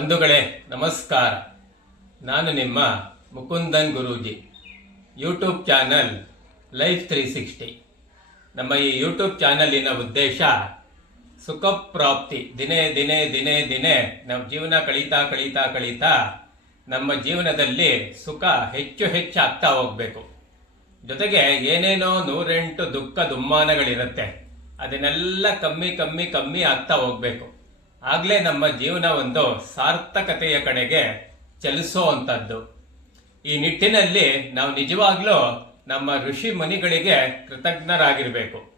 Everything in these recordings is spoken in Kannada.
ಬಂಧುಗಳೇ, ನಮಸ್ಕಾರ. ನಾನು ನಿಮ್ಮ Mukundan Guruji. YouTube channel life three sixty. ನಮ್ಮ ಈ ಯೂಟ್ಯೂಬ್ ಚಾನಲಿನ ಉದ್ದೇಶ ಸುಖಪ್ರಾಪ್ತಿ. ದಿನೇ ದಿನೇ ದಿನೇ ದಿನೇ ನಮ್ಮ ಜೀವನ ಕಳೀತಾ ಕಳೀತಾ ಕಳೀತಾ ನಮ್ಮ ಜೀವನದಲ್ಲಿ ಸುಖ ಹೆಚ್ಚು ಹೆಚ್ಚು ಆಗ್ತಾ ಹೋಗ್ಬೇಕು. ಜೊತೆಗೆ ಏನೇನೋ ನೂರೆಂಟು ದುಃಖ ದುಮ್ಮಾನಗಳಿರುತ್ತೆ, ಅದನ್ನೆಲ್ಲ ಕಮ್ಮಿ ಕಮ್ಮಿ ಕಮ್ಮಿ ಆಗ್ತಾ ಹೋಗ್ಬೇಕು. ಆಗ್ಲೇ ನಮ್ಮ ಜೀವನ ಒಂದು ಸಾರ್ಥಕತೆಯ ಕಡೆಗೆ ಚಲಿಸೋ ಅಂಥದ್ದು. ಈ ನಿಟ್ಟಿನಲ್ಲಿ ನಾವು ನಿಜವಾಗ್ಲೂ ನಮ್ಮ ಋಷಿ ಮುನಿಗಳಿಗೆ ಕೃತಜ್ಞರಾಗಿರಬೇಕು.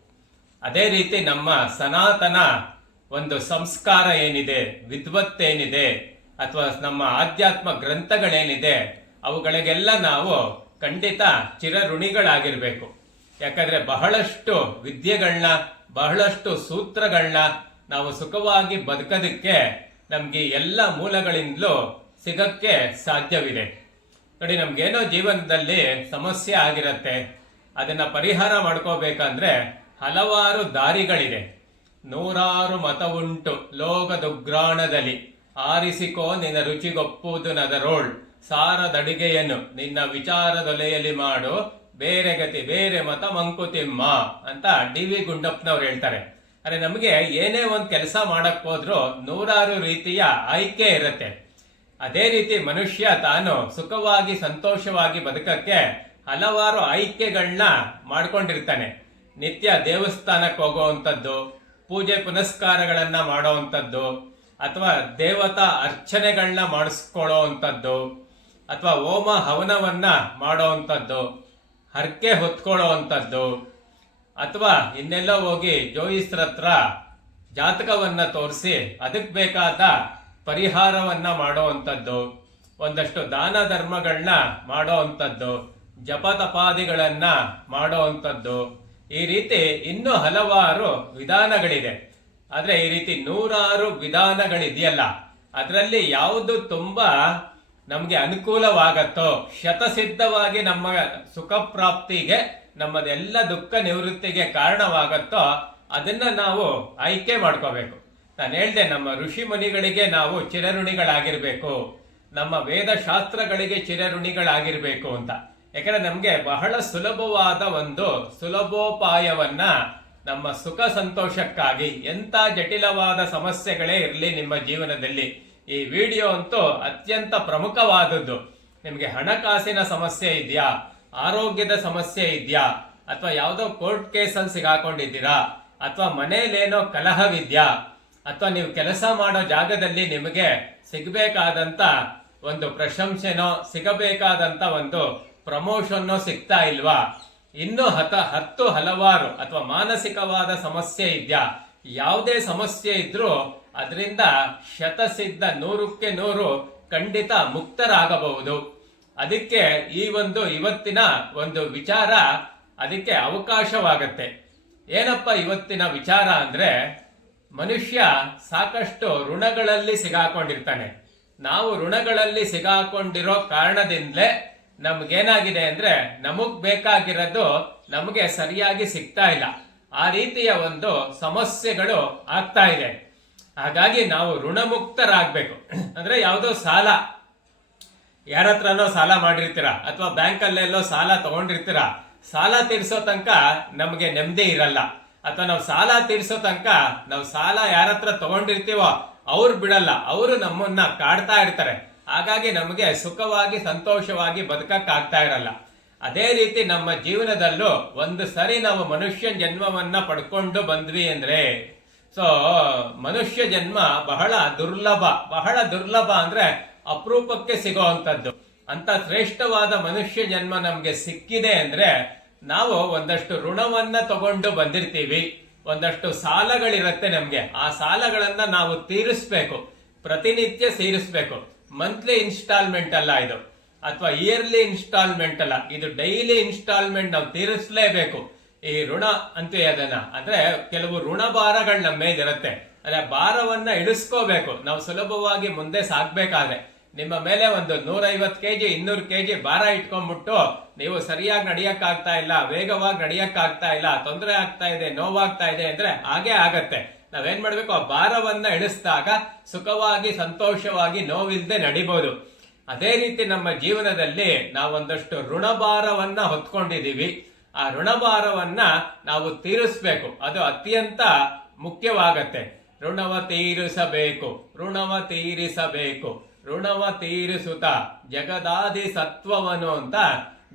ಅದೇ ರೀತಿ ನಮ್ಮ ಸನಾತನ ಒಂದು ಸಂಸ್ಕಾರ ಏನಿದೆ ವಿದ್ವತ್ತೇನಿದೆ ಅಥವಾ ನಮ್ಮ ಆಧ್ಯಾತ್ಮ ಗ್ರಂಥಗಳೇನಿದೆ, ಅವುಗಳಿಗೆಲ್ಲ ನಾವು ಖಂಡಿತ ಚಿರಋಣಿಗಳಾಗಿರಬೇಕು. ಯಾಕಂದ್ರೆ ಬಹಳಷ್ಟು ವಿದ್ಯೆಗಳನ್ನ ಬಹಳಷ್ಟು ಸೂತ್ರಗಳನ್ನ ನಾವು ಸುಖವಾಗಿ ಬದುಕೋದಕ್ಕೆ ನಮಗೆ ಎಲ್ಲ ಮೂಲಗಳಿಂದಲೂ ಸಿಗಕ್ಕೆ ಸಾಧ್ಯವಿದೆ. ನೋಡಿ, ನಮಗೇನೋ ಜೀವನದಲ್ಲಿ ಸಮಸ್ಯೆ ಆಗಿರತ್ತೆ. ಅದನ್ನ ಪರಿಹಾರ ಮಾಡ್ಕೋಬೇಕಂದ್ರೆ ಹಲವಾರು ದಾರಿಗಳಿದೆ. ನೂರಾರು ಮತವುಂಟು ಲೋಕದುಗ್ರಾಣದಲ್ಲಿ ಆರಿಸಿಕೋ ನಿನ್ನ ರುಚಿಗೊಪ್ಪುವುದು ನದರೋಳ್ ಸಾರದಡಿಗೆಯನ್ನು ನಿನ್ನ ವಿಚಾರದೊಲೆಯಲ್ಲಿ ಮಾಡು. ಬೇರೆ ಗತಿ, ಬೇರೆ ಮತ ಮಂಕುತಿಮ್ಮ ಅಂತ ಡಿ ವಿ ಗುಂಡಪ್ಪನವ್ರು ಹೇಳ್ತಾರೆ. ಅರೆ, ನಮಗೆ ಏನೇ ಒಂದು ಕೆಲಸ ಮಾಡಕ್ಕೆ ಹೋದ್ರೂ ನೂರಾರು ರೀತಿಯ ಆಯ್ಕೆ ಇರುತ್ತೆ. ಅದೇ ರೀತಿ ಮನುಷ್ಯ ತಾನು ಸುಖವಾಗಿ, ಸಂತೋಷವಾಗಿ ಬದುಕಕ್ಕೆ ಹಲವಾರು ಆಯ್ಕೆಗಳನ್ನ ಮಾಡ್ಕೊಂಡಿರ್ತಾನೆ. ನಿತ್ಯ ದೇವಸ್ಥಾನಕ್ಕೆ ಹೋಗುವಂಥದ್ದು, ಪೂಜೆ ಪುನಸ್ಕಾರಗಳನ್ನ ಮಾಡೋವಂಥದ್ದು, ಅಥವಾ ದೇವತಾ ಅರ್ಚನೆಗಳನ್ನ ಮಾಡಿಸ್ಕೊಳ್ಳೋ ಅಂಥದ್ದು ಅಥವಾ ಹೋಮ ಹವನವನ್ನ ಮಾಡೋವಂಥದ್ದು, ಹರಕೆ ಹೊತ್ಕೊಳ್ಳೋ ಅಂಥದ್ದು ಅಥವಾ ಇನ್ನೆಲ್ಲೋ ಹೋಗಿ ಜೋಯಿಸ್ರ ಹತ್ರ ಜಾತಕವನ್ನ ತೋರಿಸಿ ಅದಕ್ಕೆ ಬೇಕಾದ ಪರಿಹಾರವನ್ನ ಮಾಡುವಂಥದ್ದು ಒಂದಷ್ಟು ದಾನ ಧರ್ಮಗಳನ್ನ ಮಾಡುವಂಥದ್ದು ಜಪ ತಪಾದಿಗಳನ್ನ ಮಾಡುವಂಥದ್ದು ಈ ರೀತಿ ಇನ್ನೂ ಹಲವಾರು ವಿಧಾನಗಳಿದೆ. ಆದರೆ ಈ ರೀತಿ ನೂರಾರು ವಿಧಾನಗಳಿದೆಯಲ್ಲ, ಅದರಲ್ಲಿ ಯಾವುದು ತುಂಬಾ ನಮಗೆ ಅನುಕೂಲವಾಗತ್ತೋ, ಶತಸಿದ್ಧವಾಗಿ ನಮ್ಮ ಸುಖ ಪ್ರಾಪ್ತಿಗೆ ನಮ್ಮದೆಲ್ಲ ದುಃಖ ನಿವೃತ್ತಿಗೆ ಕಾರಣವಾಗತ್ತೋ ಅದನ್ನ ನಾವು ಆಯ್ಕೆ ಮಾಡ್ಕೋಬೇಕು. ನಾನು ಹೇಳ್ದೆ, ನಮ್ಮ ಋಷಿ ಮುನಿಗಳಿಗೆ ನಾವು ಚಿರಋಣಿಗಳಾಗಿರಬೇಕು. ನಮ್ಮ ವೇದ ಶಾಸ್ತ್ರಗಳಿಗೆ ಚಿರಋಣಿಗಳಾಗಿರ್ಬೇಕು ಅಂತ. ಯಾಕಂದ್ರೆ ನಮಗೆ ಬಹಳ ಸುಲಭವಾದ ಒಂದು ಸುಲಭೋಪಾಯವನ್ನ ನಮ್ಮ ಸುಖ ಸಂತೋಷಕ್ಕಾಗಿ ಎಂತ ಜಟಿಲವಾದ ಸಮಸ್ಯೆಗಳೇ ಇರಲಿ ನಿಮ್ಮ ಜೀವನದಲ್ಲಿ. ಈ ವಿಡಿಯೋ ಅಂತೂ ಅತ್ಯಂತ ಪ್ರಮುಖವಾದದ್ದು. ನಿಮಗೆ ಹಣಕಾಸಿನ ಸಮಸ್ಯೆ ಇದೆಯಾ? ಆರೋಗ್ಯದ ಸಮಸ್ಯೆ ಇದೆಯಾ? ಅಥವಾ ಯಾವುದೋ ಕೋರ್ಟ್ ಕೇಸಲ್ಲಿ ಸಿಗಾಕೊಂಡಿದ್ದೀರಾ? ಅಥವಾ ಮನೇಲೇನೋ ಕಲಹವಿದ್ಯಾ? ಅಥವಾ ನೀವು ಕೆಲಸ ಮಾಡೋ ಜಾಗದಲ್ಲಿ ನಿಮಗೆ ಸಿಗಬೇಕಾದಂತ ಒಂದು ಪ್ರಶಂಸೆನೋ, ಸಿಗಬೇಕಾದಂತ ಒಂದು ಪ್ರಮೋಷನ್ನೋ ಸಿಗ್ತಾ ಇಲ್ವಾ? ಇನ್ನು ಹತ, ಹತ್ತು ಹಲವಾರು ಅಥವಾ ಮಾನಸಿಕವಾದ ಸಮಸ್ಯೆ ಇದೆಯಾ? ಯಾವುದೇ ಸಮಸ್ಯೆ ಇದ್ದರೂ ಅದರಿಂದ ಶತಸಿದ್ಧ ನೂರಕ್ಕೆ ನೂರು ಖಂಡಿತ ಮುಕ್ತರಾಗಬಹುದು. ಅದಕ್ಕೆ ಈ ಒಂದು ಇವತ್ತಿನ ಒಂದು ವಿಚಾರ ಅದಕ್ಕೆ ಅವಕಾಶವಾಗತ್ತೆ. ಏನಪ್ಪ ಇವತ್ತಿನ ವಿಚಾರ ಅಂದ್ರೆ ಮನುಷ್ಯ ಸಾಕಷ್ಟು ಋಣಗಳಲ್ಲಿ ಸಿಗಾಕೊಂಡಿರ್ತಾನೆ. ನಾವು ಋಣಗಳಲ್ಲಿ ಸಿಗಾಕೊಂಡಿರೋ ಕಾರಣದಿಂದಲೇ ನಮ್ಗೇನಾಗಿದೆ ಅಂದ್ರೆ ನಮಗ್ ಬೇಕಾಗಿರೋದು ನಮಗೆ ಸರಿಯಾಗಿ ಸಿಗ್ತಾ ಇಲ್ಲ. ಆ ರೀತಿಯ ಒಂದು ಸಮಸ್ಯೆಗಳು ಆಗ್ತಾ ಇದೆ. ಹಾಗಾಗಿ ನಾವು ಋಣಮುಕ್ತರಾಗಬೇಕು. ಅಂದ್ರೆ ಯಾವುದೋ ಸಾಲ. ಯಾರ ಹತ್ರನೋ ಸಾಲ ಮಾಡಿರ್ತೀರಾ? ಅಥವಾ ಬ್ಯಾಂಕಲ್ಲೆಲ್ಲೋ ಸಾಲ ತಗೊಂಡಿರ್ತೀರಾ? ಸಾಲ ತೀರಿಸೋ ತನಕ ನಮಗೆ ನೆಮ್ಮದಿ ಇರಲ್ಲ. ಅಥವಾ ನಾವು ಸಾಲ ತೀರಿಸೋ ತನಕ ನಾವು ಸಾಲ ಯಾರ ಹತ್ರ ತಗೊಂಡಿರ್ತೀವೋ ಅವ್ರು ಬಿಡಲ್ಲ. ಅವರು ನಮ್ಮನ್ನ ಕಾಡ್ತಾ ಇರ್ತಾರೆ. ಹಾಗಾಗಿ ನಮಗೆ ಸುಖವಾಗಿ, ಸಂತೋಷವಾಗಿ ಬದುಕಕ್ ಆಗ್ತಾ ಇರಲ್ಲ. ಅದೇ ರೀತಿ ನಮ್ಮ ಜೀವನದಲ್ಲೂ ಒಂದು ಸರಿ ನಾವು ಮನುಷ್ಯ ಜನ್ಮವನ್ನ ಪಡ್ಕೊಂಡು ಬಂದ್ವಿ ಅಂದ್ರೆ, ಸೊ ಮನುಷ್ಯ ಜನ್ಮ ಬಹಳ ದುರ್ಲಭ. ಬಹಳ ದುರ್ಲಭ ಅಂದ್ರೆ ಅಪರೂಪಕ್ಕೆ ಸಿಗುವಂತದ್ದು ಅಂತ ಶ್ರೇಷ್ಠವಾದ ಮನುಷ್ಯ ಜನ್ಮ ನಮಗೆ ಸಿಕ್ಕಿದೆ ಅಂದ್ರೆ ನಾವು ಒಂದಷ್ಟು ಋಣವನ್ನ ತಗೊಂಡು ಬಂದಿರ್ತೀವಿ. ಒಂದಷ್ಟು ಸಾಲಗಳಿರತ್ತೆ ನಮಗೆ. ಆ ಸಾಲಗಳನ್ನ ನಾವು ತೀರಿಸ್ಬೇಕು. ಪ್ರತಿನಿತ್ಯ ತೀರಿಸ್ಬೇಕು. ಮಂತ್ಲಿ ಇನ್ಸ್ಟಾಲ್ಮೆಂಟ್ ಅಲ್ಲ ಇದು. ಅಥವಾ ಇಯರ್ಲಿ ಇನ್ಸ್ಟಾಲ್ಮೆಂಟ್ ಅಲ್ಲ. ಇದು ಡೈಲಿ ಇನ್ಸ್ಟಾಲ್ಮೆಂಟ್ ನಾವು ತೀರಿಸಲೇಬೇಕು. ಈ ಋಣ ಅಂತ ಅದನ್ನ ಅಂದ್ರೆ ಕೆಲವು ಋಣ ಭಾರಗಳು ನಮ್ಮ ಮೇಲಿರುತ್ತೆ. ಅಂದ್ರೆ ಭಾರವನ್ನ ಇಳಿಸ್ಕೋಬೇಕು. ನಾವು ಸುಲಭವಾಗಿ ಮುಂದೆ ಸಾಗ್ಬೇಕಾದ್ರೆ ನಿಮ್ಮ ಮೇಲೆ ಒಂದು ನೂರೈವತ್ತು ಕೆಜಿ, ಇನ್ನೂರು ಕೆಜಿ ಭಾರ ಇಟ್ಕೊಂಡ್ಬಿಟ್ಟು ನೀವು ಸರಿಯಾಗಿ ನಡಿಯಕ್ ಆಗ್ತಾ ಇಲ್ಲ, ವೇಗವಾಗಿ ನಡಿಯಕ್ ಆಗ್ತಾ ಇಲ್ಲ, ತೊಂದರೆ ಆಗ್ತಾ ಇದೆ, ನೋವಾಗ್ತಾ ಇದೆ ಅಂದ್ರೆ ಹಾಗೆ ಆಗತ್ತೆ. ನಾವೇನ್ ಮಾಡ್ಬೇಕು? ಆ ಭಾರವನ್ನ ಇಳಿಸಿದಾಗ ಸುಖವಾಗಿ, ಸಂತೋಷವಾಗಿ ನೋವಿಲ್ಲದೆ ನಡಿಬಹುದು ಅದೇ ರೀತಿ ನಮ್ಮ ಜೀವನದಲ್ಲಿ ನಾವೊಂದಷ್ಟು ಋಣಭಾರವನ್ನ ಹೊತ್ಕೊಂಡಿದ್ದೀವಿ. ಆ ಋಣಭಾರವನ್ನ ನಾವು ತೀರಿಸ್ಬೇಕು. ಅದು ಅತ್ಯಂತ ಮುಖ್ಯವಾಗತ್ತೆ. ಋಣವ ತೀರಿಸಬೇಕು. ಋಣವ ತೀರಿಸಬೇಕು. ಋಣವ ತೀರಿಸುತ್ತ ಜಗದಾದಿ ಸತ್ವವನು ಅಂತ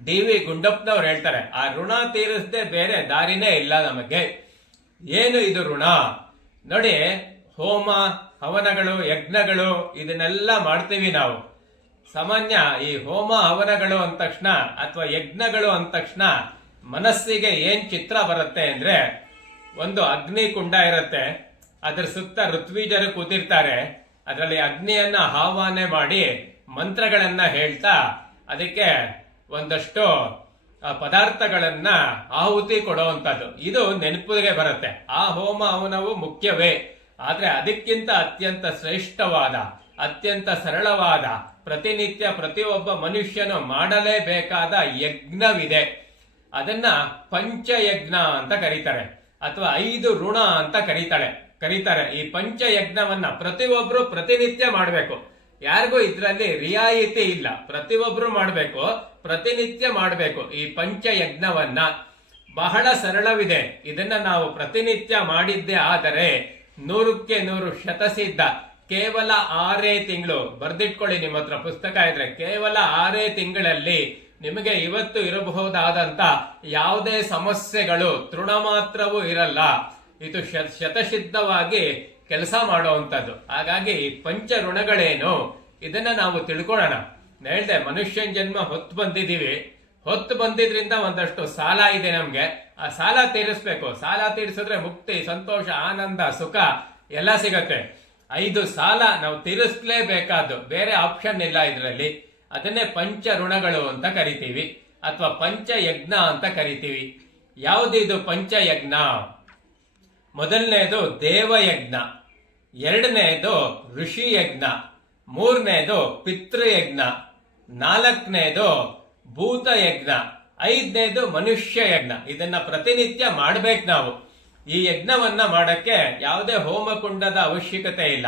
ಡಿ ವಿ ಗುಂಡಪ್ಪನವ್ರು ಹೇಳ್ತಾರೆ. ಆ ಋಣ ತೀರಿಸದೆ ಬೇರೆ ದಾರಿನೇ ಇಲ್ಲ ನಮಗೆ. ಏನು ಇದು ಋಣ? ನೋಡಿ, ಹೋಮ, ಹವನಗಳು, ಯಜ್ಞಗಳು ಇದನ್ನೆಲ್ಲ ಮಾಡ್ತೀವಿ ನಾವು. ಸಾಮಾನ್ಯ ಈ ಹೋಮ, ಹವನಗಳು ಅಂದ ತಕ್ಷಣ ಅಥವಾ ಯಜ್ಞಗಳು ಅಂದ ತಕ್ಷಣ ಮನಸ್ಸಿಗೆ ಏನ್ ಚಿತ್ರ ಬರುತ್ತೆ ಅಂದ್ರೆ ಒಂದು ಅಗ್ನಿ ಕುಂಡ ಇರುತ್ತೆ. ಅದ್ರ ಸುತ್ತ ಋತ್ವೀಜರು ಕೂತಿರ್ತಾರೆ. ಅದರಲ್ಲಿ ಅಗ್ನಿಯನ್ನು ಆಹ್ವಾನ ಮಾಡಿ ಮಂತ್ರಗಳನ್ನು ಹೇಳ್ತಾ ಅದಕ್ಕೆ ಒಂದಷ್ಟು ಪದಾರ್ಥಗಳನ್ನು ಆಹುತಿ ಕೊಡುವಂತದ್ದು. ಇದು ನೆನಪಿಗೆ ಬರುತ್ತೆ. ಆ ಹೋಮ ಅವನವು ಮುಖ್ಯವೇ. ಆದರೆ ಅದಕ್ಕಿಂತ ಅತ್ಯಂತ ಶ್ರೇಷ್ಠವಾದ, ಅತ್ಯಂತ ಸರಳವಾದ, ಪ್ರತಿನಿತ್ಯ ಪ್ರತಿಯೊಬ್ಬ ಮನುಷ್ಯನು ಮಾಡಲೇಬೇಕಾದ ಯಜ್ಞವಿದೆ. ಅದನ್ನ ಪಂಚಯಜ್ಞ ಅಂತ ಕರೀತಾರೆ. ಅಥವಾ ಐದು ಋಣ ಅಂತ ಕರೀತಾರೆ. ಕರೀತಾರೆ. ಈ ಪಂಚ ಪಂಚಯಜ್ಞವನ್ನ ಪ್ರತಿಯೊಬ್ರು ಪ್ರತಿನಿತ್ಯ ಮಾಡಬೇಕು. ಯಾರಿಗೂ ಇದರಲ್ಲಿ ರಿಯಾಯಿತಿ ಇಲ್ಲ. ಪ್ರತಿಯೊಬ್ರು ಮಾಡಬೇಕು, ಪ್ರತಿನಿತ್ಯ ಮಾಡಬೇಕು ಈ ಪಂಚ ಯಜ್ಞವನ್ನ ಬಹಳ ಸರಳವಿದೆ. ಇದನ್ನ ನಾವು ಪ್ರತಿನಿತ್ಯ ಮಾಡಿದ್ದೇ ಆದರೆ ನೂರಕ್ಕೆ ನೂರು ಶತಸಿದ್ಧ. ಕೇವಲ ಆರೇ ತಿಂಗಳು. ಬರ್ದಿಟ್ಕೊಳ್ಳಿ ನಿಮ್ಮ ಹತ್ರ ಪುಸ್ತಕ ಇದ್ರೆ. ಕೇವಲ ಆರೇ ತಿಂಗಳಲ್ಲಿ ನಿಮಗೆ ಇವತ್ತು ಇರಬಹುದಾದಂತ ಯಾವುದೇ ಸಮಸ್ಯೆಗಳು, ತೃಣ ಮಾತ್ರವೂ ಇರಲ್ಲ. ಇದು ಶತಸಿದ್ಧವಾಗಿ ಕೆಲಸ ಮಾಡುವಂಥದ್ದು. ಹಾಗಾಗಿ ಪಂಚ ಋಣಗಳೇನು? ಇದನ್ನ ನಾವು ತಿಳ್ಕೊಳ್ಳೋಣ. ಹೇಳ್ದೆ, ಮನುಷ್ಯನ ಜನ್ಮ ಹೊತ್ತು ಬಂದಿದ್ದೀವಿ. ಹೊತ್ತು ಬಂದಿದ್ರಿಂದ ಒಂದಷ್ಟು ಸಾಲ ಇದೆ ನಮಗೆ. ಆ ಸಾಲ ತೀರಿಸ್ಬೇಕು. ಸಾಲ ತೀರಿಸಿದ್ರೆ ಮುಕ್ತಿ, ಸಂತೋಷ, ಆನಂದ, ಸುಖ ಎಲ್ಲ ಸಿಗತ್ತೆ. ಐದು ಸಾಲ ನಾವು ತೀರಿಸ್ಲೇಬೇಕಾದ್ದು. ಬೇರೆ ಆಪ್ಷನ್ ಇಲ್ಲ ಇದರಲ್ಲಿ. ಅದನ್ನೇ ಪಂಚ ಋಣಗಳು ಅಂತ ಕರಿತೀವಿ. ಅಥವಾ ಪಂಚಯಜ್ಞ ಅಂತ ಕರಿತೀವಿ. ಯಾವುದಿದು ಪಂಚಯಜ್ಞ? ಮೊದಲನೇದು ದೇವಯಜ್ಞ ಎರಡನೆಯದು ಋಷಿ ಯಜ್ಞ ಮೂರನೇದು ಪಿತೃಯಜ್ಞ, ನಾಲ್ಕನೇದು ಭೂತಯಜ್ಞ, ಐದನೇದು ಮನುಷ್ಯ ಯಜ್ಞ ಇದನ್ನ ಪ್ರತಿನಿತ್ಯ ಮಾಡ್ಬೇಕು ನಾವು. ಈ ಯಜ್ಞವನ್ನ ಮಾಡಕ್ಕೆ ಯಾವುದೇ ಹೋಮಕುಂಡದ ಅವಶ್ಯಕತೆ ಇಲ್ಲ.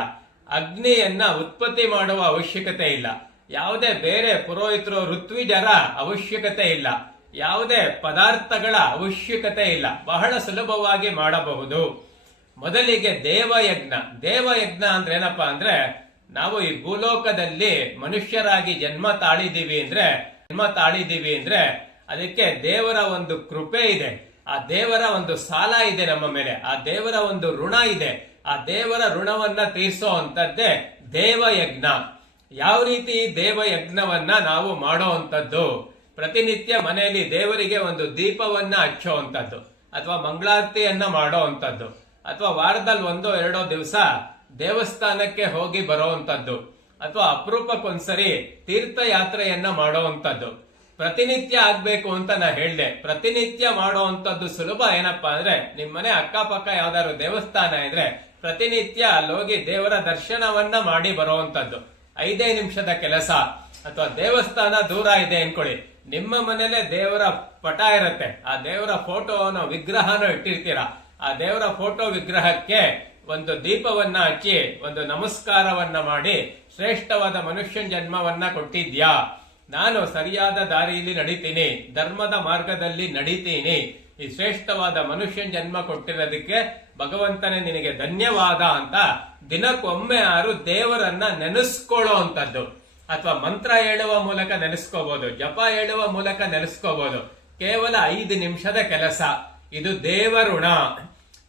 ಅಗ್ನಿಯನ್ನ ಉತ್ಪತ್ತಿ ಮಾಡುವ ಅವಶ್ಯಕತೆ ಇಲ್ಲ. ಯಾವುದೇ ಬೇರೆ ಪುರೋಹಿತರು, ಋತ್ವಿಜರ ಅವಶ್ಯಕತೆ ಇಲ್ಲ. ಯಾವುದೇ ಪದಾರ್ಥಗಳ ಅವಶ್ಯಕತೆ ಇಲ್ಲ. ಬಹಳ ಸುಲಭವಾಗಿ ಮಾಡಬಹುದು. ಮೊದಲಿಗೆ ದೇವಯಜ್ಞ. ದೇವಯಜ್ಞ ಅಂದ್ರೆ ಏನಪ್ಪಾ ಅಂದ್ರೆ, ನಾವು ಈ ಭೂಲೋಕದಲ್ಲಿ ಮನುಷ್ಯರಾಗಿ ಜನ್ಮ ತಾಳಿದೀವಿ ಅಂದ್ರೆ, ಜನ್ಮ ತಾಳಿದೀವಿ ಅಂದ್ರೆ, ಅದಕ್ಕೆ ದೇವರ ಒಂದು ಕೃಪೆ ಇದೆ. ಆ ದೇವರ ಒಂದು ಸಾಲ ಇದೆ ನಮ್ಮ ಮೇಲೆ. ಆ ದೇವರ ಒಂದು ಋಣ ಇದೆ. ಆ ದೇವರ ಋಣವನ್ನ ತೀರಿಸೋ ಅಂತದ್ದೇ ದೇವಯಜ್ಞ. ಯಾವ ರೀತಿ ದೇವಯಜ್ಞವನ್ನ ನಾವು ಮಾಡೋ ಅಂತದ್ದು? ಪ್ರತಿನಿತ್ಯ ಮನೆಯಲ್ಲಿ ದೇವರಿಗೆ ಒಂದು ದೀಪವನ್ನ ಹಚ್ಚುವಂಥದ್ದು ಅಥವಾ ಮಂಗಳಾರತಿಯನ್ನ ಮಾಡೋ ಅಂತದ್ದು ಅಥವಾ ವಾರದಲ್ಲಿ ಒಂದೋ ಎರಡೋ ದಿವಸ ದೇವಸ್ಥಾನಕ್ಕೆ ಹೋಗಿ ಬರೋವಂಥದ್ದು ಅಥವಾ ಅಪರೂಪಕ್ಕೊಂದ್ಸರಿ ತೀರ್ಥಯಾತ್ರೆಯನ್ನ ಮಾಡೋವಂಥದ್ದು ಪ್ರತಿನಿತ್ಯ ಆಗ್ಬೇಕು ಅಂತ ನಾ ಹೇಳ್ದೆ. ಪ್ರತಿನಿತ್ಯ ಮಾಡೋವಂಥದ್ದು ಸುಲಭ ಏನಪ್ಪಾ ಅಂದ್ರೆ ನಿಮ್ ಮನೆ ಅಕ್ಕಪಕ್ಕ ಯಾವ್ದಾದ್ರು ದೇವಸ್ಥಾನ ಇದ್ರೆ ಪ್ರತಿನಿತ್ಯ ಅಲ್ಲೋಗಿ ದೇವರ ದರ್ಶನವನ್ನ ಮಾಡಿ ಬರುವಂತದ್ದು. ಐದೇ ನಿಮಿಷದ ಕೆಲಸ, ಅಥವಾ ದೇವಸ್ಥಾನ ದೂರ ಇದೆ ಅನ್ಕೊಳ್ಳಿ. ನಿಮ್ಮ ಮನೇಲೆ ದೇವರ ಪಟ ಇರುತ್ತೆ. ಆ ದೇವರ ಫೋಟೋವನ್ನು ವಿಗ್ರಹನ ಇಟ್ಟಿರ್ತೀರಾ? ಆ ದೇವರ ಫೋಟೋ ವಿಗ್ರಹಕ್ಕೆ ಒಂದು ದೀಪವನ್ನ ಹಚ್ಚಿ, ಒಂದು ನಮಸ್ಕಾರವನ್ನ ಮಾಡಿ, ಶ್ರೇಷ್ಠವಾದ ಮನುಷ್ಯನ್ ಜನ್ಮವನ್ನ ಕೊಟ್ಟಿದ್ಯಾ? ನಾನು ಸರಿಯಾದ ದಾರಿಯಲ್ಲಿ ನಡೀತೀನಿ, ಧರ್ಮದ ಮಾರ್ಗದಲ್ಲಿ ನಡೀತೀನಿ. ಈ ಶ್ರೇಷ್ಠವಾದ ಮನುಷ್ಯನ್ ಜನ್ಮ ಕೊಟ್ಟಿರೋದಕ್ಕೆ ಭಗವಂತನೇ ನಿನಗೆ ಧನ್ಯವಾದ ಅಂತ ದಿನಕ್ಕೊಮ್ಮೆ ಆರು ದೇವರನ್ನ ನೆನೆಸ್ಕೊಳ್ಳೋ ಅಂತದ್ದು. ಅಥವಾ ಮಂತ್ರ ಹೇಳುವ ಮೂಲಕ ನೆನೆಸ್ಕೋಬಹುದು ಜಪ ಹೇಳುವ ಮೂಲಕ ನೆನೆಸ್ಕೋಬಹುದು ಕೇವಲ ಐದು ನಿಮಿಷದ ಕೆಲಸ. ಇದು ದೇವಋಣ.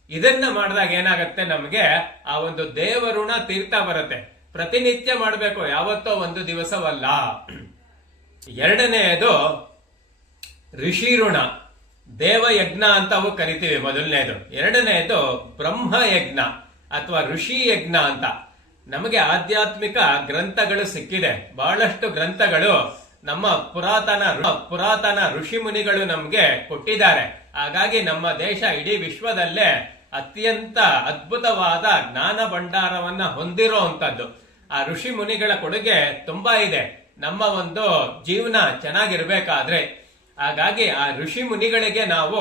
ಇದನ್ನ ಮಾಡಿದಾಗ ಏನಾಗುತ್ತೆ ನಮಗೆ? ಆ ಒಂದು ದೇವಋಣ ತೀರ್ಥ ಬರುತ್ತೆ. ಪ್ರತಿನಿತ್ಯ ಮಾಡಬೇಕು, ಯಾವತ್ತೋ ಒಂದು ದಿವಸವಲ್ಲ. ಎರಡನೆಯದು ಋಷಿ ಋಣ ದೇವಯಜ್ಞ ಅಂತ ಅವು ಕರಿತೀವಿ ಮೊದಲನೇದು. ಎರಡನೆಯದು ಬ್ರಹ್ಮಯಜ್ಞ ಅಥವಾ ಋಷಿ ಯಜ್ಞ ಅಂತ. ನಮಗೆ ಆಧ್ಯಾತ್ಮಿಕ ಗ್ರಂಥಗಳು ಸಿಕ್ಕಿದೆ. ಬಹಳಷ್ಟು ಗ್ರಂಥಗಳು ನಮ್ಮ ಪುರಾತನ ಪುರಾತನ ಋಷಿ ಮುನಿಗಳು ನಮಗೆ ಕೊಟ್ಟಿದ್ದಾರೆ. ಹಾಗಾಗಿ ನಮ್ಮ ದೇಶ ಇಡೀ ವಿಶ್ವದಲ್ಲೇ ಅತ್ಯಂತ ಅದ್ಭುತವಾದ ಜ್ಞಾನ ಭಂಡಾರವನ್ನ ಹೊಂದಿರುವಂತದ್ದು ಆ ಋಷಿ ಮುನಿಗಳ ಕೊಡುಗೆ ತುಂಬಾ ಇದೆ. ನಮ್ಮ ಒಂದು ಜೀವನ ಚೆನ್ನಾಗಿರ್ಬೇಕಾದ್ರೆ. ಹಾಗಾಗಿ ಆ ಋಷಿ ಮುನಿಗಳಿಗೆ ನಾವು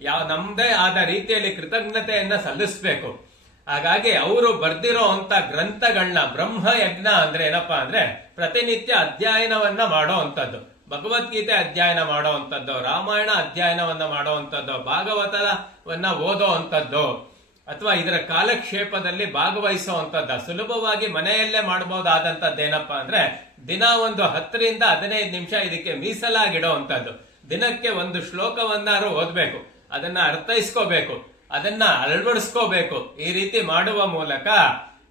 ಯಾವ ನಮ್ಮದೇ ಆದ ರೀತಿಯಲ್ಲಿ ಕೃತಜ್ಞತೆಯನ್ನ ಸಲ್ಲಿಸಬೇಕು. ಹಾಗಾಗಿ ಅವರು ಬರ್ದಿರೋ ಅಂತ ಗ್ರಂಥಗಳನ್ನ ಬ್ರಹ್ಮ ಯಜ್ಞ ಅಂದ್ರೆ ಏನಪ್ಪಾ ಅಂದ್ರೆ ಪ್ರತಿನಿತ್ಯ ಅಧ್ಯಯನವನ್ನ ಮಾಡೋ ಅಂತದ್ದು ಭಗವದ್ಗೀತೆ ಅಧ್ಯಯನ ಮಾಡೋ ಅಂತದ್ದು ರಾಮಾಯಣ ಅಧ್ಯಯನವನ್ನ ಮಾಡೋ ಅಂತದ್ದು ಭಾಗವತವನ್ನ ಓದೋ ಅಂತದ್ದು ಅಥವಾ ಇದರ ಕಾಲಕ್ಷೇಪದಲ್ಲಿ ಭಾಗವಹಿಸೋ ಅಂಥದ್ದು. ಸುಲಭವಾಗಿ ಮನೆಯಲ್ಲೇ ಮಾಡಬಹುದಾದಂಥದ್ದು ಏನಪ್ಪಾ ಅಂದ್ರೆ ದಿನ ಒಂದು ಹತ್ತರಿಂದ ಹದಿನೈದು ನಿಮಿಷ ಇದಕ್ಕೆ ಮೀಸಲಾಗಿಡುವಂತದ್ದು ದಿನಕ್ಕೆ ಒಂದು ಶ್ಲೋಕವನ್ನಾರು ಓದಬೇಕು. ಅದನ್ನ ಅರ್ಥೈಸ್ಕೋಬೇಕು. ಅದನ್ನ ಅಳವಡಿಸ್ಕೋಬೇಕು. ಈ ರೀತಿ ಮಾಡುವ ಮೂಲಕ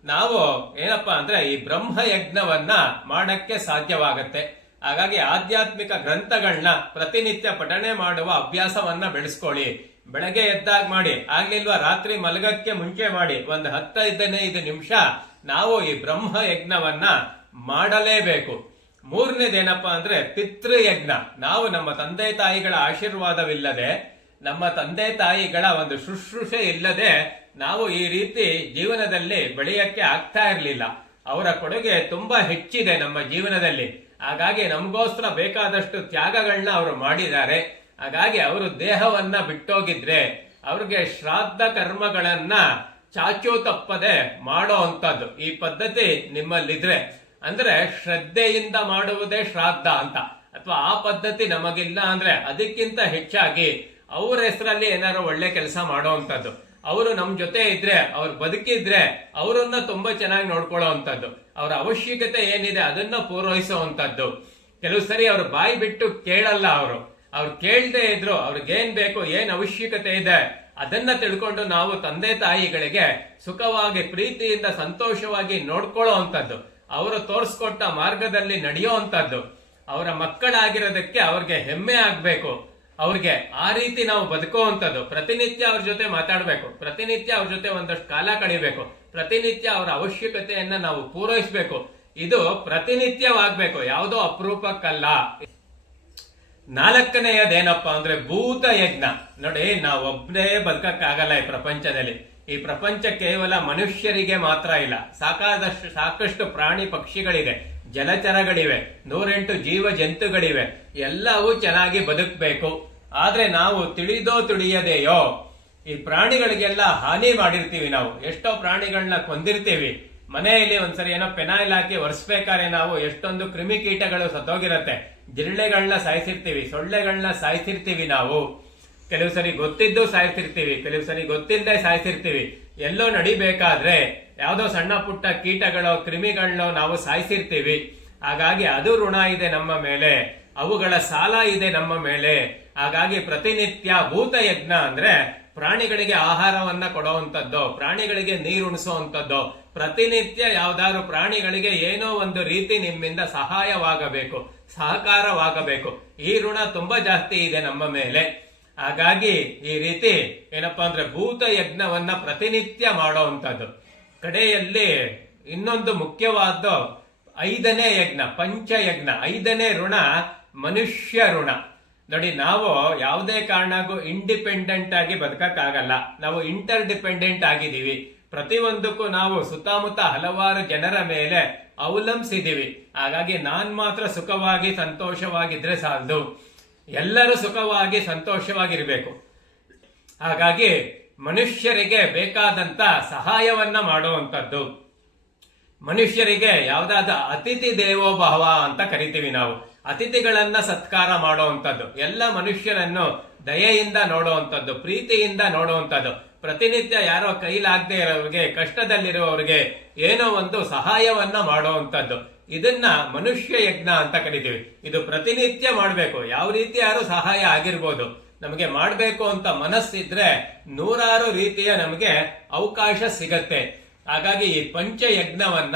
ನಾವು ಏನಪ್ಪಾ ಅಂದ್ರೆ ಈ ಬ್ರಹ್ಮ ಯಜ್ಞವನ್ನ ಮಾಡಕ್ಕೆ ಸಾಧ್ಯವಾಗತ್ತೆ. ಹಾಗಾಗಿ ಆಧ್ಯಾತ್ಮಿಕ ಗ್ರಂಥಗಳನ್ನ ಪ್ರತಿನಿತ್ಯ ಪಠಣೆ ಮಾಡುವ ಅಭ್ಯಾಸವನ್ನ ಬೆಳೆಸ್ಕೊಳ್ಳಿ. ಬೆಳಗ್ಗೆ ಎದ್ದಾಗ ಮಾಡಿ, ಆಗ್ಲಿಲ್ವಾ ರಾತ್ರಿ ಮಲಗಕ್ಕೆ ಮುಂಚೆ ಮಾಡಿ, ಒಂದು ಹತ್ತೈದನೈದು ನಿಮಿಷ ನಾವು ಈ ಬ್ರಹ್ಮ ಯಜ್ಞವನ್ನ ಮಾಡಲೇಬೇಕು. ಮೂರನೇದೇನಪ್ಪಾ ಅಂದ್ರೆ ಪಿತೃಯಜ್ಞ. ನಾವು ನಮ್ಮ ತಂದೆ ತಾಯಿಗಳ ಆಶೀರ್ವಾದವಿಲ್ಲದೆ ನಮ್ಮ ತಂದೆ ತಾಯಿಗಳ ಒಂದು ಶುಶ್ರೂಷೆ ಇಲ್ಲದೆ ನಾವು ಈ ರೀತಿ ಜೀವನದಲ್ಲಿ ಬೆಳೆಯಕ್ಕೆ ಆಗ್ತಾ ಇರಲಿಲ್ಲ. ಅವರ ಕೊಡುಗೆ ತುಂಬಾ ಹೆಚ್ಚಿದೆ ನಮ್ಮ ಜೀವನದಲ್ಲಿ. ಹಾಗಾಗಿ ನಮಗೋಸ್ಕರ ಬೇಕಾದಷ್ಟು ತ್ಯಾಗಗಳನ್ನ ಅವರು ಮಾಡಿದ್ದಾರೆ. ಹಾಗಾಗಿ ಅವರು ದೇಹವನ್ನ ಬಿಟ್ಟೋಗಿದ್ರೆ ಅವ್ರಿಗೆ ಶ್ರಾದ್ದ ಕರ್ಮಗಳನ್ನ ಚಾಚು ತಪ್ಪದೆ ಮಾಡೋ ಅಂತದ್ದು ಈ ಪದ್ಧತಿ ನಿಮ್ಮಲ್ಲಿದ್ರೆ. ಅಂದ್ರೆ ಶ್ರದ್ಧೆಯಿಂದ ಮಾಡುವುದೇ ಶ್ರಾದ್ದ ಅಂತ. ಅಥವಾ ಆ ಪದ್ಧತಿ ನಮಗಿಲ್ಲ ಅಂದ್ರೆ ಅದಕ್ಕಿಂತ ಹೆಚ್ಚಾಗಿ ಅವ್ರ ಹೆಸರಲ್ಲಿ ಏನಾದ್ರು ಒಳ್ಳೆ ಕೆಲಸ ಮಾಡೋ ಅಂತದ್ದು ಅವರು ನಮ್ಮ ಜೊತೆ ಇದ್ರೆ, ಅವ್ರು ಬದುಕಿದ್ರೆ ಅವರನ್ನ ತುಂಬಾ ಚೆನ್ನಾಗಿ ನೋಡ್ಕೊಳ್ಳೋ ಅಂತದ್ದು ಅವ್ರ ಅವಶ್ಯಕತೆ ಏನಿದೆ ಅದನ್ನ ಪೂರೈಸುವಂತದ್ದು ಕೆಲವು ಸರಿ ಅವ್ರು ಬಾಯಿ ಬಿಟ್ಟು ಕೇಳಲ್ಲ ಅವರು. ಅವ್ರು ಕೇಳದೆ ಇದ್ರು ಅವ್ರಿಗೇನ್ ಬೇಕು, ಏನ್ ಅವಶ್ಯಕತೆ ಇದೆ, ಅದನ್ನ ತಿಳ್ಕೊಂಡು ನಾವು ತಂದೆ ತಾಯಿಗಳಿಗೆ ಸುಖವಾಗಿ, ಪ್ರೀತಿಯಿಂದ, ಸಂತೋಷವಾಗಿ ನೋಡ್ಕೊಳ್ಳೋ ಅಂತದ್ದು ಅವರು ತೋರಿಸ್ಕೊಟ್ಟ ಮಾರ್ಗದಲ್ಲಿ ನಡೆಯೋ ಅಂತದ್ದು ಅವರ ಮಕ್ಕಳಾಗಿರೋದಕ್ಕೆ ಅವ್ರಿಗೆ ಹೆಮ್ಮೆ ಆಗ್ಬೇಕು. ಅವ್ರಿಗೆ ಆ ರೀತಿ ನಾವು ಬದುಕುವಂಥದ್ದು, ಪ್ರತಿನಿತ್ಯ ಅವ್ರ ಜೊತೆ ಮಾತಾಡ್ಬೇಕು, ಪ್ರತಿನಿತ್ಯ ಅವ್ರ ಜೊತೆ ಒಂದಷ್ಟು ಕಾಲ ಕಳಿಬೇಕು, ಪ್ರತಿನಿತ್ಯ ಅವರ ಅವಶ್ಯಕತೆಯನ್ನ ನಾವು ಪೂರೈಸಬೇಕು, ಇದು ಪ್ರತಿನಿತ್ಯವಾಗಬೇಕು, ಯಾವುದೋ ಅಪರೂಪಕ್ಕಲ್ಲ. ನಾಲ್ಕನೆಯದೇನಪ್ಪ ಅಂದ್ರೆ ಭೂತ ಯಜ್ಞ ನೋಡಿ ನಾವು ಒಬ್ಬನೇ ಬದುಕಕ್ಕಾಗಲ್ಲ ಈ ಪ್ರಪಂಚದಲ್ಲಿ. ಈ ಪ್ರಪಂಚ ಕೇವಲ ಮನುಷ್ಯರಿಗೆ ಮಾತ್ರ ಇಲ್ಲ, ಸಾಕಾದಷ್ಟು ಸಾಕಷ್ಟು ಪ್ರಾಣಿ ಪಕ್ಷಿಗಳಿದೆ. ಜಲಚರಗಳಿವೆ ನೂರೆಂಟು ಜೀವ ಜಂತುಗಳಿವೆ ಎಲ್ಲವೂ ಚೆನ್ನಾಗಿ ಬದುಕಬೇಕು. ಆದ್ರೆ ನಾವು ತಿಳಿದೋ ತಿಳಿಯದೆಯೋ, ಈ ಪ್ರಾಣಿಗಳಿಗೆಲ್ಲ ಹಾನಿ ಮಾಡಿರ್ತೀವಿ ನಾವು. ಎಷ್ಟೋ ಪ್ರಾಣಿಗಳನ್ನ ಕೊಂದಿರ್ತೀವಿ. ಮನೆಯಲ್ಲಿ ಒಂದ್ಸರಿ ಏನೋ ಪೆನಾಯಿಲ್ ಹಾಕಿ ಒರೆಸ್ಬೇಕಾದ್ರೆ ನಾವು ಎಷ್ಟೊಂದು ಕ್ರಿಮಿಕೀಟಗಳು ಸತ್ತೋಗಿರತ್ತೆ. ಜಿರಳೆಗಳನ್ನ ಸಾಯಿಸಿರ್ತೀವಿ ಸೊಳ್ಳೆಗಳನ್ನ ಸಾಯಿಸಿರ್ತೀವಿ ನಾವು. ಕೆಲವು ಸರಿ ಗೊತ್ತಿದ್ದು ಸಾಯಿಸಿರ್ತೀವಿ ಕೆಲವು ಸರಿ ಗೊತ್ತಿಲ್ಲದೆ ಸಾಯಿಸಿರ್ತೀವಿ. ಎಲ್ಲೋ ನಡಿಬೇಕಾದ್ರೆ ಯಾವ್ದೋ ಸಣ್ಣ ಪುಟ್ಟ ಕೀಟಗಳು ಕ್ರಿಮಿಗಳನ್ನೋ ನಾವು ಸಾಯಿಸಿರ್ತೀವಿ. ಹಾಗಾಗಿ ಅದು ಋಣ ಇದೆ ನಮ್ಮ ಮೇಲೆ, ಅವುಗಳ ಸಾಲ ಇದೆ ನಮ್ಮ ಮೇಲೆ. ಹಾಗಾಗಿ ಪ್ರತಿನಿತ್ಯ ಭೂತ ಯಜ್ಞ ಅಂದ್ರೆ ಪ್ರಾಣಿಗಳಿಗೆ ಆಹಾರವನ್ನ ಕೊಡುವಂಥದ್ದು, ಪ್ರಾಣಿಗಳಿಗೆ ನೀರು ಉಣಿಸುವಂತದ್ದು ಪ್ರತಿನಿತ್ಯ ಯಾವ್ದಾದ್ರು ಪ್ರಾಣಿಗಳಿಗೆ ಏನೋ ಒಂದು ರೀತಿ ನಿಮ್ಮಿಂದ ಸಹಾಯವಾಗಬೇಕು, ಸಹಕಾರವಾಗಬೇಕು. ಈ ಋಣ ತುಂಬಾ ಜಾಸ್ತಿ ಇದೆ ನಮ್ಮ ಮೇಲೆ. ಹಾಗಾಗಿ ಈ ರೀತಿ ಏನಪ್ಪಾ ಅಂದ್ರೆ ಭೂತ ಯಜ್ಞವನ್ನ ಪ್ರತಿನಿತ್ಯ ಮಾಡುವಂತದ್ದು ಕಡೆಯಲ್ಲಿ ಇನ್ನೊಂದು ಮುಖ್ಯವಾದ ಐದನೇ ಯಜ್ಞ, ಪಂಚಯಜ್ಞ, ಐದನೇ ಋಣ, ಮನುಷ್ಯ ಋಣ. ನೋಡಿ, ನಾವು ಯಾವುದೇ ಕಾರಣಕ್ಕೂ ಇಂಡಿಪೆಂಡೆಂಟ್ ಆಗಿ ಬದುಕಕ್ಕಾಗಲ್ಲ. ನಾವು ಇಂಟರ್ ಡಿಪೆಂಡೆಂಟ್ ಆಗಿದ್ದೀವಿ. ಪ್ರತಿಯೊಂದಕ್ಕೂ ನಾವು ಸುತ್ತಮುತ್ತ ಹಲವಾರು ಜನರ ಮೇಲೆ ಅವಲಂಬಿಸಿದೀವಿ ಹಾಗಾಗಿ ನಾನ್ ಮಾತ್ರ ಸುಖವಾಗಿ, ಸಂತೋಷವಾಗಿದ್ರೆ ಸಾಲದು. ಎಲ್ಲರೂ ಸುಖವಾಗಿ, ಸಂತೋಷವಾಗಿರಬೇಕು. ಹಾಗಾಗಿ ಮನುಷ್ಯರಿಗೆ ಬೇಕಾದಂತ ಸಹಾಯವನ್ನ ಮಾಡುವಂಥದ್ದು ಮನುಷ್ಯರಿಗೆ ಯಾವ್ದಾದ ಅತಿಥಿ ದೇವೋಭವ ಅಂತ ಕರಿತೀವಿ ನಾವು. ಅತಿಥಿಗಳನ್ನ ಸತ್ಕಾರ ಮಾಡುವಂಥದ್ದು ಎಲ್ಲ ಮನುಷ್ಯರನ್ನು ದಯೆಯಿಂದ ನೋಡುವಂಥದ್ದು ಪ್ರೀತಿಯಿಂದ ನೋಡುವಂಥದ್ದು ಪ್ರತಿನಿತ್ಯ ಯಾರೋ ಕೈಲಾಗದೆ ಇರೋರಿಗೆ ಕಷ್ಟದಲ್ಲಿರುವವರಿಗೆ ಏನೋ ಒಂದು ಸಹಾಯವನ್ನ ಮಾಡುವಂಥದ್ದು ಇದನ್ನ ಮನುಷ್ಯ ಯಜ್ಞ ಅಂತ ಕರಿತೀವಿ. ಇದು ಪ್ರತಿನಿತ್ಯ ಮಾಡಬೇಕು. ಯಾವ ರೀತಿ ಯಾರು ಸಹಾಯ ಆಗಿರ್ಬೋದು. ನಮಗೆ ಮಾಡಬೇಕು ಅಂತ ಮನಸ್ಸಿದ್ರೆ ನೂರಾರು ರೀತಿಯ ನಮಗೆ ಅವಕಾಶ ಸಿಗತ್ತೆ. ಹಾಗಾಗಿ ಈ ಪಂಚಯಜ್ಞವನ್ನ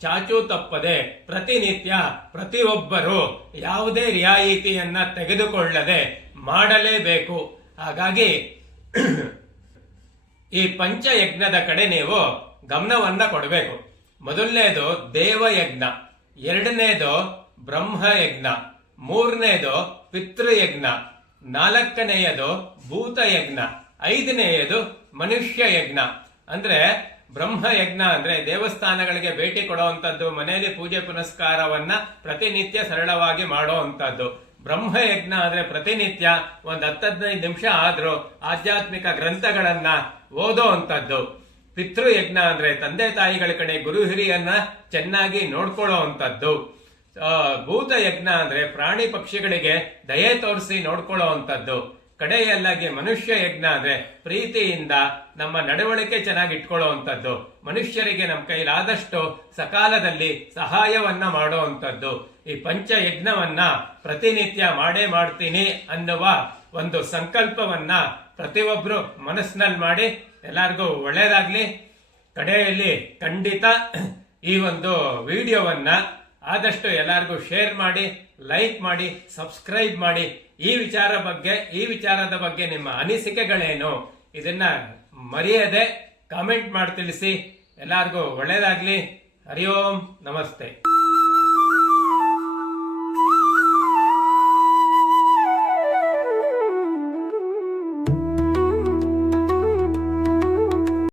ಚಾಚು ತಪ್ಪದೆ ಪ್ರತಿನಿತ್ಯ ಪ್ರತಿಯೊಬ್ಬರು ಯಾವುದೇ ರಿಯಾಯಿತಿಯನ್ನ ತೆಗೆದುಕೊಳ್ಳದೆ ಮಾಡಲೇಬೇಕು. ಹಾಗಾಗಿ ಈ ಪಂಚಯಜ್ಞದ ಕಡೆ ನೀವು ಗಮನವನ್ನ ಕೊಡಬೇಕು. ಮೊದಲನೇದು ದೇವಯಜ್ಞ, ಎರಡನೇದು ಬ್ರಹ್ಮಯಜ್ಞ, ಮೂರನೇದು ಪಿತೃಯಜ್ಞ ನಾಲ್ಕನೆಯದು ಭೂತಯಜ್ಞ. ಐದನೆಯದು ಮನುಷ್ಯ ಯಜ್ಞ ಅಂದ್ರೆ ಬ್ರಹ್ಮಯಜ್ಞ ಅಂದ್ರೆ ದೇವಸ್ಥಾನಗಳಿಗೆ ಭೇಟಿ ಕೊಡುವಂತದ್ದು ಮನೆಯಲ್ಲಿ ಪೂಜೆ ಪುನಸ್ಕಾರವನ್ನ ಪ್ರತಿನಿತ್ಯ ಸರಳವಾಗಿ ಮಾಡುವಂಥದ್ದು. ಬ್ರಹ್ಮಯಜ್ಞ ಅಂದ್ರೆ ಪ್ರತಿನಿತ್ಯ ಒಂದ್ ಹತ್ತದೈದು ನಿಮಿಷ ಆದ್ರೂ ಆಧ್ಯಾತ್ಮಿಕ ಗ್ರಂಥಗಳನ್ನ ಓದೋ ಅಂತದ್ದು ಪಿತೃಯಜ್ಞ ಅಂದ್ರೆ ತಂದೆ ತಾಯಿಗಳ ಕಡೆ ಗುರು ಹಿರಿಯನ್ನ ಚೆನ್ನಾಗಿ ನೋಡ್ಕೊಳ್ಳೋ ಅಂತದ್ದು ಭೂತ ಯಜ್ಞ ಅಂದ್ರೆ ಪ್ರಾಣಿ ಪಕ್ಷಿಗಳಿಗೆ ದಯೆ ತೋರಿಸಿ ನೋಡ್ಕೊಳ್ಳೋ ಅಂತದ್ದು ಕಡೆಯಲ್ಲಾಗಿ ಮನುಷ್ಯ ಯಜ್ಞ ಅಂದ್ರೆ ಪ್ರೀತಿಯಿಂದ ನಮ್ಮ ನಡವಳಿಕೆ ಚೆನ್ನಾಗಿ ಇಟ್ಕೊಳ್ಳೋ ಮನುಷ್ಯರಿಗೆ ನಮ್ಮ ಕೈಲಾದಷ್ಟು ಸಕಾಲದಲ್ಲಿ ಸಹಾಯವನ್ನ ಮಾಡೋ ಅಂತದ್ದು ಈ ಪಂಚ ಯಜ್ಞವನ್ನ ಪ್ರತಿನಿತ್ಯ ಮಾಡೇ ಮಾಡ್ತೀನಿ ಅನ್ನುವ ಒಂದು ಸಂಕಲ್ಪವನ್ನ ಪ್ರತಿಯೊಬ್ರು ಮನಸ್ಸಿನಲ್ಲಿ ಮಾಡಿ ಎಲ್ಲರಿಗೂ ಒಳ್ಳೇದಾಗ್ಲಿ. ಕಡೆಯಲ್ಲಿ ಖಂಡಿತ ಈ ಒಂದು ವಿಡಿಯೋವನ್ನ ಆದಷ್ಟು ಎಲ್ಲರಿಗೂ ಶೇರ್ ಮಾಡಿ, ಲೈಕ್ ಮಾಡಿ, ಸಬ್ಸ್ಕ್ರೈಬ್ ಮಾಡಿ. ಈ ವಿಚಾರ ಬಗ್ಗೆ, ಈ ವಿಚಾರದ ಬಗ್ಗೆ ನಿಮ್ಮ ಅನಿಸಿಕೆಗಳೇನು ಇದನ್ನ ಮರೆಯದೆ ಕಾಮೆಂಟ್ ಮಾಡಿ ತಿಳಿಸಿ. ಎಲ್ಲರಿಗೂ ಒಳ್ಳೇದಾಗ್ಲಿ. ಹರಿ ಓಂ ನಮಸ್ತೆ.